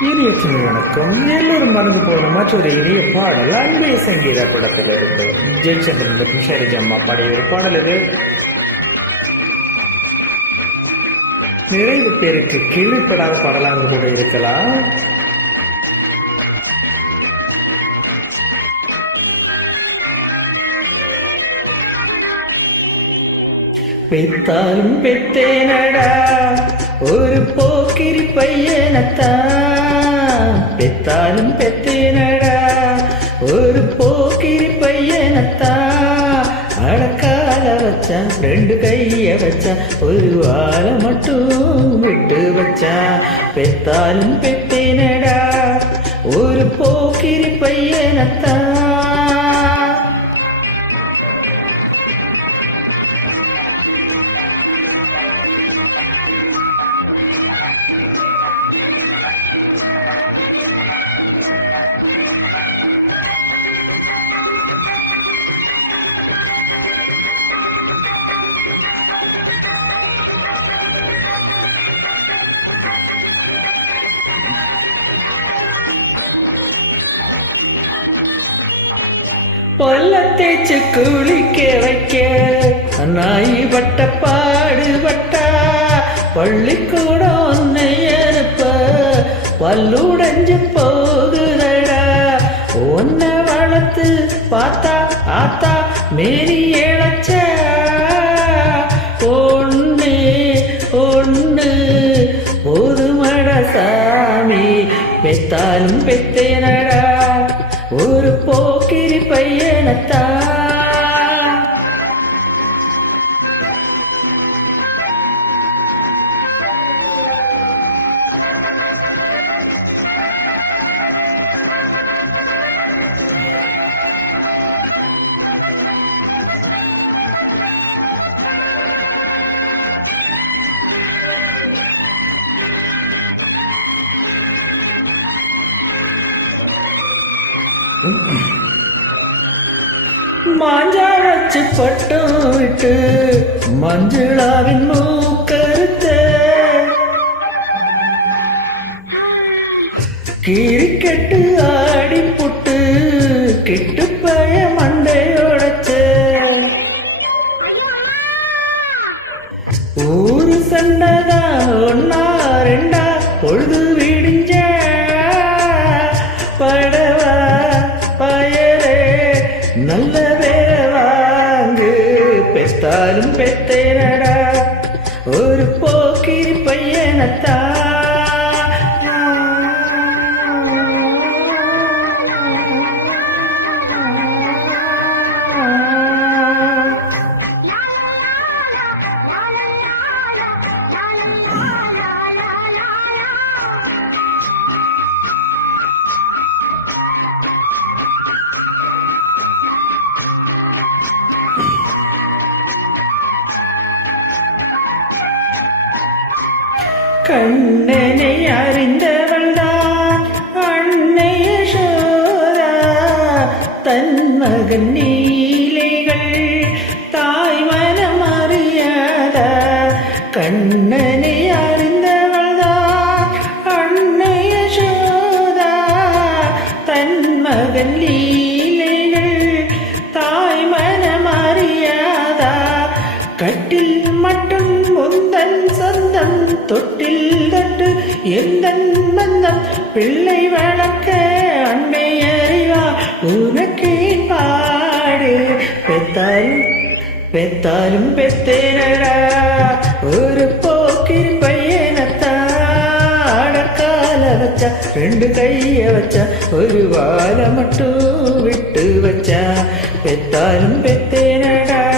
இனிய வணக்கம். எல்லோரும் மறந்து போன மற்றொரு இனிய பாடல் அன்பே சங்கீத படத்தில் இருந்து ஜெயச்சந்திரன் மற்றும் ஷைலஜா அம்மா பாடிய ஒரு பாடல் இது. நிறைய பேருக்கு கேள்விப்படாத பாடலாக கூட இருக்கலாம். பெத்தாலும் பெத்தேனடா. ஒரு போக்கிரி பையனத்தான் பெத்தாலும் பெத்தேனடா. ஒரு போக்கிரி பையனத்தான் அடக்கால வச்சான் ரெண்டு கைய வச்சான் ஒரு வாழை மட்டும் விட்டு வச்சான் பெத்தாலும் பெத்தேனடா. ஒரு போக்கிரி பையனத்தான் பல்ல குளிக்க வைக்க. நாய் பட்ட பாடுபட்டா பள்ளிக்கூடம் உன்னை அனுப்ப. பல்லுடைஞ்சு போகுதடா. உன்னை வளர்த்து பார்த்தா ஆத்தா மேரி இழைச்ச. ஒண்ணு ஒண்ணு மட சாமி பெத்தாலும் பெத்தேனடா. போக்கிரி பையனத்தா மாஞ்சா வச்சு பட்டம் விட்டு மஞ்சளாவின் மூக்கருத்த. கிரிக்கெட்டு ஆடி புட்டு கெட்டு பய மண்டையோடச்சே. ஊரு சண்டதா ஒன்னா ரெண்டா பொழுது விடிஞ்ச. படவா பயரே நல்ல பெத்தேனடா. ஒரு போக்கிரி பையனத்தா. கண்ணனை அறிந்தவள் தான் அன்னைய சோதா தன் மகன் நீலைகள். தாய் மனம் அறியாத கண்ணனை அறிந்தவள் தான் அன்னைய சோதா தன் மகன் லீலைகள் தாய் மனம் அறியாதா கட்டில் மட்டும் முந்தன் சொந்தம் தொட்டில் தட்டு எந்தன் மந்தம்? பிள்ளை வளர்க்க அன்பை அறிவா? உனக்கே பாடு. பெத்தாலும் பெத்தாலும் பெத்தேனடா. ஒரு போக்கில் பையனத்தாடக்கால வச்சா ரெண்டு கைய வச்சா ஒரு வாழை மட்டும் விட்டு வச்சா. பெத்தாலும் பெத்தேனடா.